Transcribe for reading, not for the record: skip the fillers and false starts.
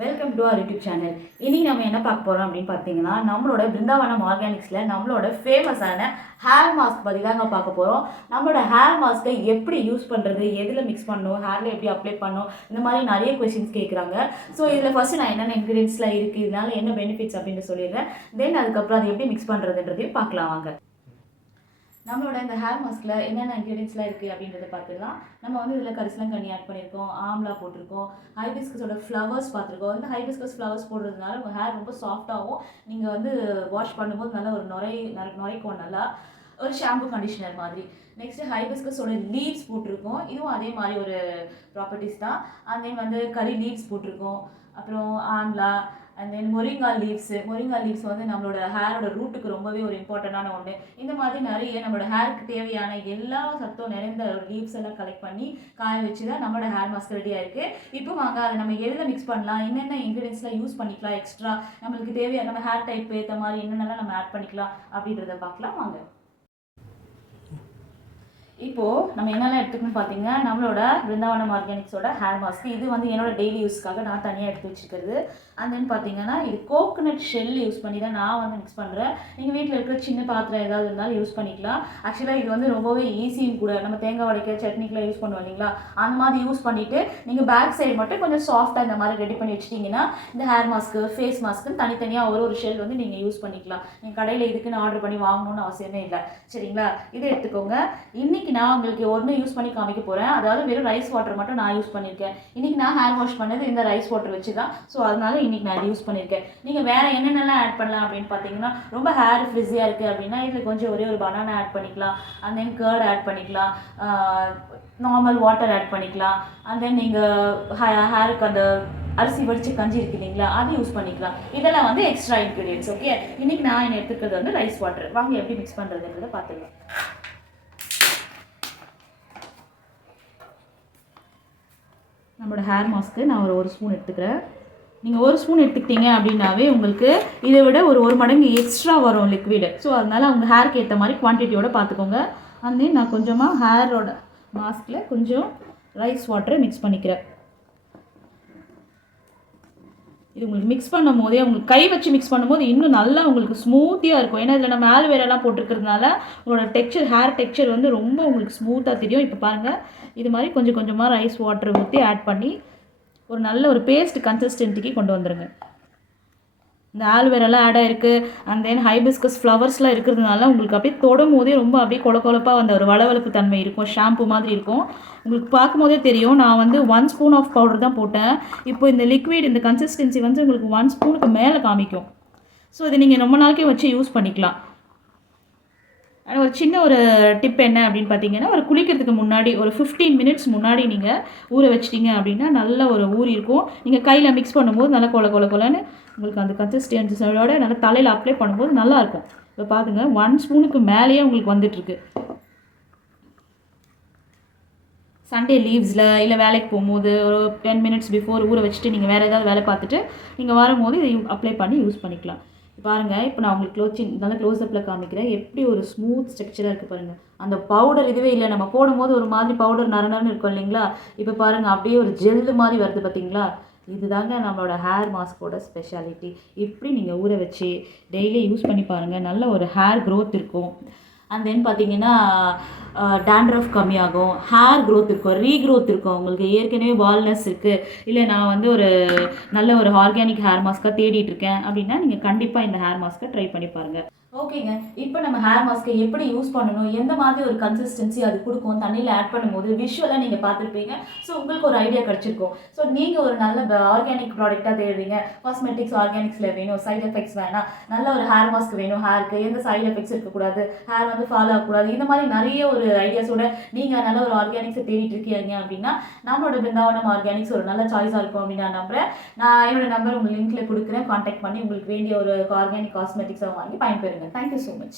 Welcome to our YouTube channel. இன்னைக்கு நம்ம என்ன பார்க்க போகிறோம் அப்படின்னு பார்த்தீங்கன்னா, நம்மளோட பிருந்தாவனம் ஆர்கானிக்ஸில் நம்மளோட ஃபேமஸான ஹேர் மாஸ்க் பற்றி தாங்க பார்க்க போகிறோம். நம்மளோட ஹேர் மாஸ்க்கை எப்படி யூஸ் பண்ணுறது, எதில் மிக்ஸ் பண்ணணும், ஹேரில் எப்படி அப்ளை பண்ணணும், இந்த மாதிரி நிறைய கொஷின்ஸ் கேட்குறாங்க. ஸோ இதில் ஃபஸ்ட்டு நான் என்னென்ன இன்க்ரீடியன்ஸ்லாம் இருக்குது, இதனால என்ன பெனிஃபிட்ஸ் அப்படின்னு சொல்லிடுறேன். தென் அதுக்கப்புறம் அதை எப்படி மிக்ஸ் பண்ணுறதுன்றதையும் பார்க்கலாம் வாங்க. நம்மளோட இந்த ஹேர் மாஸ்கில் என்னென்ன இன்க்ரீடியன்ஸ்லாம் இருக்குது அப்படின்றத பார்த்துக்கலாம். நம்ம வந்து இதில் கரிசலாங்கண்ணி ஆட் பண்ணியிருக்கோம், ஆம்லா போட்டிருக்கோம், ஹைபிஸ்கஸோட ஃப்ளவர்ஸ் பார்த்துருக்கோம். இந்த ஹைபிஸ்கஸ் ஃப்ளவர்ஸ் போடுறதுனால உங்கள் ஹேர் ரொம்ப சாஃப்டாகவும் நீங்கள் வந்து வாஷ் பண்ணும்போது நல்லா ஒரு நுரைக்கும், நல்லா ஒரு ஷாம்பு கண்டிஷனர் மாதிரி. நெக்ஸ்ட்டு ஹைபிஸ்கஸோட லீவ்ஸ் போட்டிருக்கோம், இதுவும் அதே மாதிரி ஒரு ப்ராப்பர்ட்டிஸ் தான். அண்ட் தென் வந்து கறி லீவ்ஸ் போட்டிருக்கோம், அப்புறம் amla, and then moringa leaves வந்து நம்மளோட ஹேரோட ரூட்டுக்கு ரொம்பவே ஒரு இம்பார்ட்டண்டான ஒன்று. இந்த மாதிரி நிறைய நம்மளோட ஹேருக்கு தேவையான எல்லா சத்தும் நிறைந்த லீவ்ஸ் எல்லாம் கலெக்ட் பண்ணி காய வச்சு தான் நம்மளோட ஹேர் மாஸ்க் ரெடியாக இருக்குது. இப்போ வாங்க அதை நம்ம எதில் மிக்ஸ் பண்ணலாம், என்னென்ன இன்க்ரீடியன்ஸ்லாம் யூஸ் பண்ணிக்கலாம், எக்ஸ்ட்ரா நம்மளுக்கு தேவையான நம்ம ஹேர் டைப் ஏற்ற மாதிரி என்னென்னலாம் நம்ம ஆட் பண்ணிக்கலாம் அப்படின்றத பார்க்கலாம் வாங்க. இப்போது நம்ம என்னெல்லாம் எடுத்துக்கணும்னு பார்த்தீங்கன்னா, நம்மளோட பிருந்தாவனம் ஆர்கானிக்ஸோட ஹேர் மாஸ்க் இது வந்து என்னோட டெய்லி யூஸ்க்காக நான் தனியாக எடுத்து வச்சுக்கிறது. அண்ட் தென் பார்த்தீங்கன்னா இது கோகோனட் ஷெல் யூஸ் பண்ணி தான் நான் வந்து மிக்ஸ் பண்ணுறேன். நீங்கள் வீட்டில் இருக்கிற சின்ன பாத்திரம் ஏதாவது இருந்தாலும் யூஸ் பண்ணிக்கலாம். ஆக்சுவலாக இது வந்து ரொம்பவே ஈஸியும் கூட. நம்ம தேங்காய் உடைக்க சட்னிக்கெலாம் யூஸ் பண்ணுவோம் இல்லைங்களா, அந்த மாதிரி யூஸ் பண்ணிவிட்டு நீங்கள் பேக் சைடு மட்டும் கொஞ்சம் சாஃப்டாக இந்த மாதிரி ரெடி பண்ணி வச்சிட்டிங்கன்னா இந்த ஹேர் மாஸ்க்கு ஃபேஸ் மாஸ்க்குன்னு தனித்தனியாக ஒரு ஷெல் வந்து நீங்கள் யூஸ் பண்ணிக்கலாம். நீங்கள் கடையில் இதுக்குன்னு ஆர்டர் பண்ணி வாங்கணும்னு அவசியமே இல்லை. சரிங்களா, இதை எடுத்துக்கோங்க. இன்றைக்கி நான் உங்களுக்கு ஒன்று யூஸ் பண்ணி காமிக்க போகிறேன். அதாவது வெறும் ரைஸ் வாட்டர் மட்டும் நான் யூஸ் பண்ணியிருக்கேன். இன்றைக்கி நான் ஹேர் வாஷ் பண்ணது இந்த ரைஸ் வாட்டர் வச்சு தான். ஸோ அதனால இன்றைக்கி நான் யூஸ் பண்ணியிருக்கேன். நீங்கள் வேறு என்னென்னலாம் ஆட் பண்ணலாம் அப்படின்னு பார்த்தீங்கன்னா, ரொம்ப ஹேர் ஃப்ரிஸியாக இருக்குது அப்படின்னா இதில் கொஞ்சம் ஒரே ஒரு பனானா ஆட் பண்ணிக்கலாம். அண்ட் தென் கர்ட் ஆட் பண்ணிக்கலாம், நார்மல் வாட்டர் ஆட் பண்ணிக்கலாம். அண்ட் தென் நீங்கள் ஹேருக்கு அந்த அரிசி வடிச்சு கஞ்சி இருக்கு இல்லைங்களா, அது யூஸ் பண்ணிக்கலாம். இதெல்லாம் வந்து எக்ஸ்ட்ரா இன்க்ரீடியன்ட்ஸ். ஓகே, இன்றைக்கி நான் என்ன எடுத்துக்கிறது வந்து ரைஸ் வாட்டர். வாங்க எப்படி மிக்ஸ் பண்ணுறதுன்றதை பார்த்துக்கலாம். நம்மளோட ஹேர் மாஸ்க்கு நான் ஒரு ஸ்பூன் எடுத்துக்கிறேன். நீங்கள் ஒரு ஸ்பூன் எடுத்துக்கிட்டீங்க அப்படின்னாவே உங்களுக்கு இதை விட ஒரு மடங்கு எக்ஸ்ட்ரா வரும் லிக்விடு. ஸோ அதனால் உங்கள் ஹேருக்கு ஏற்ற மாதிரி குவான்டிட்டியோடு பார்த்துக்கோங்க. அண்ட் நான் கொஞ்சமாக ஹேரோட மாஸ்கில் கொஞ்சம் ரைஸ் வாட்டரை மிக்ஸ் பண்ணிக்கிறேன். இது உங்களுக்கு மிக்ஸ் பண்ணும் போதே உங்களுக்கு கை வச்சு மிக்ஸ் பண்ணும்போது இன்னும் நல்லா உங்களுக்கு ஸ்மூத்தியாக இருக்கும். ஏன்னா இதில் நம்ம ஆல்வேரெல்லாம் போட்டிருக்கிறதுனால உங்களோட ஹேர் டெக்ஸ்சர் வந்து ரொம்ப உங்களுக்கு ஸ்மூத்தாக தெரியும். இப்போ பாருங்கள், இது மாதிரி கொஞ்சம் கொஞ்சமாக ரைஸ் வாட்டர் ஊற்றி ஆட் பண்ணி ஒரு நல்ல ஒரு பேஸ்ட் கன்சிஸ்டன்சிக்கு கொண்டு வந்துடுங்க. இந்த ஆல்வேரெல்லாம் ஆட் ஆகிருக்கு. அண்ட் தென் ஹைபிஸ்கஸ் ஃப்ளவர்ஸ்லாம் இருக்கிறதுனால உங்களுக்கு அப்படியே தொடும் போதே ரொம்ப அப்படியே கொழப்பாக வந்த ஒரு வளவளப்பு தன்மை இருக்கும், ஷாம்பு மாதிரி இருக்கும். உங்களுக்கு பார்க்கும் போதே தெரியும். நான் வந்து 1 ஸ்பூன் ஆஃப் பவுடர் தான் போட்டேன். இப்போ இந்த லிக்விட் இந்த கன்சிஸ்டன்சி வந்து உங்களுக்கு 1 ஸ்பூனுக்கு மேலே காமிக்கும். ஸோ இதை நீங்கள் ரொம்ப நாளைக்கே வச்சு யூஸ் பண்ணிக்கலாம். ஒரு சின்ன ஒரு டிப் என்ன அப்படின்னு பார்த்தீங்கன்னா, ஒரு குளிக்கிறதுக்கு முன்னாடி ஒரு 15 மினிட்ஸ் முன்னாடி நீங்கள் ஊற வச்சிட்டிங்க அப்படின்னா நல்ல ஒரு ஊறி இருக்கும். நீங்கள் கையில் மிக்ஸ் பண்ணும்போது நல்லா கொலன்னு உங்களுக்கு அந்த கன்சிஸ்டன்சியோட நல்லா தலையில் அப்ளை பண்ணும்போது நல்லாயிருக்கும். இப்போ பார்த்துங்க, 1 ஸ்பூனுக்கு மேலேயே உங்களுக்கு வந்துட்டுருக்கு. சண்டே லீவ்ஸில் இல்லை வேலைக்கு போகும்போது ஒரு 10 மினிட்ஸ் பிஃபோர் ஊற வச்சுட்டு நீங்கள் வேறு ஏதாவது வேலை பார்த்துட்டு நீங்கள் வரும்போது இதை அப்ளை பண்ணி யூஸ் பண்ணிக்கலாம். பாருங்கள், இப்போ நான் உங்களுக்கு நல்லா க்ளோஸ்அப்பில் காமிக்கிறேன். எப்படி ஒரு ஸ்மூத் ஸ்ட்ரக்சராக இருக்குது பாருங்கள். அந்த பவுடர் இதுவே இல்லை, நம்ம போடும்போது ஒரு மாதிரி பவுடர் நரநரன்னு இருக்கும் இல்லைங்களா, இப்போ பாருங்கள் அப்படியே ஒரு ஜெல்லு மாதிரி வருது பார்த்தீங்களா. இதுதாங்க நம்மளோட ஹேர் மாஸ்கோட ஸ்பெஷாலிட்டி. இப்படி நீங்கள் ஊற வச்சு டெய்லி யூஸ் பண்ணி பாருங்கள், நல்ல ஒரு ஹேர் க்ரோத் இருக்கும். அண்ட் தென் பார்த்தீங்கன்னா டேண்ட்ரஃப் கம்மியாகும், ஹேர் க்ரோத் இருக்கும், ரீக்ரோத் இருக்கும். உங்களுக்கு ஏற்கனவே பால்னஸ் இருக்குது, இல்லை நான் வந்து ஒரு நல்ல ஒரு ஆர்கானிக் ஹேர் மாஸ்க்காக தேடிட்டு இருக்கேன் அப்படின்னா நீங்கள் கண்டிப்பாக இந்த ஹேர் மாஸ்க்கை ட்ரை பண்ணி பாருங்கள். ஓகேங்க, இப்போ நம்ம ஹேர் மாஸ்க்கை எப்படி யூஸ் பண்ணணும், எந்த மாதிரி ஒரு கன்சிஸ்டன்சி அது கொடுக்கும், தண்ணியில் ஆட் பண்ணும்போது விஷுவலாக நீங்கள் பார்த்துருப்பீங்க. ஸோ உங்களுக்கு ஒரு ஐடியா கிடச்சிருக்கும். ஸோ நீங்கள் ஒரு நல்ல ஆர்கானிக் ப்ராடக்டாக தேடுறீங்க, காஸ்மெட்டிக்ஸ் ஆர்கானிக்ஸில் வேணும், சைட் எஃபெக்ட்ஸ் வேணாம், நல்ல ஒரு ஹேர் மாஸ்க் வேணும், ஹேருக்கு எந்த சைட் எஃபெக்ட்ஸ் இருக்கக்கூடாது, ஹேர் வந்து ஃபாலோ ஆகக்கூடாது, இந்த மாதிரி நிறைய ஒரு ஐடியாஸோட நீங்கள் நல்ல ஒரு ஆர்கானிக்ஸை தேடிட்டு இருக்கீங்க அப்படின்னா நம்மளோட பிருந்தாவனம் ஆர்கானிக்ஸ் ஒரு நல்ல சாய்ஸாக இருக்கும் அப்படின்னு நான் நம்புகிறேன். நான் என்னோட நம்பர் உங்களுக்கு லிங்க்ல கொடுக்குறேன். கான்டாக்ட் பண்ணி உங்களுக்கு வேண்டிய ஒரு ஆர்கானிக் காஸ்மெட்டிக்ஸாக வாங்கி பயன்பெறுங்க. Thank you so much.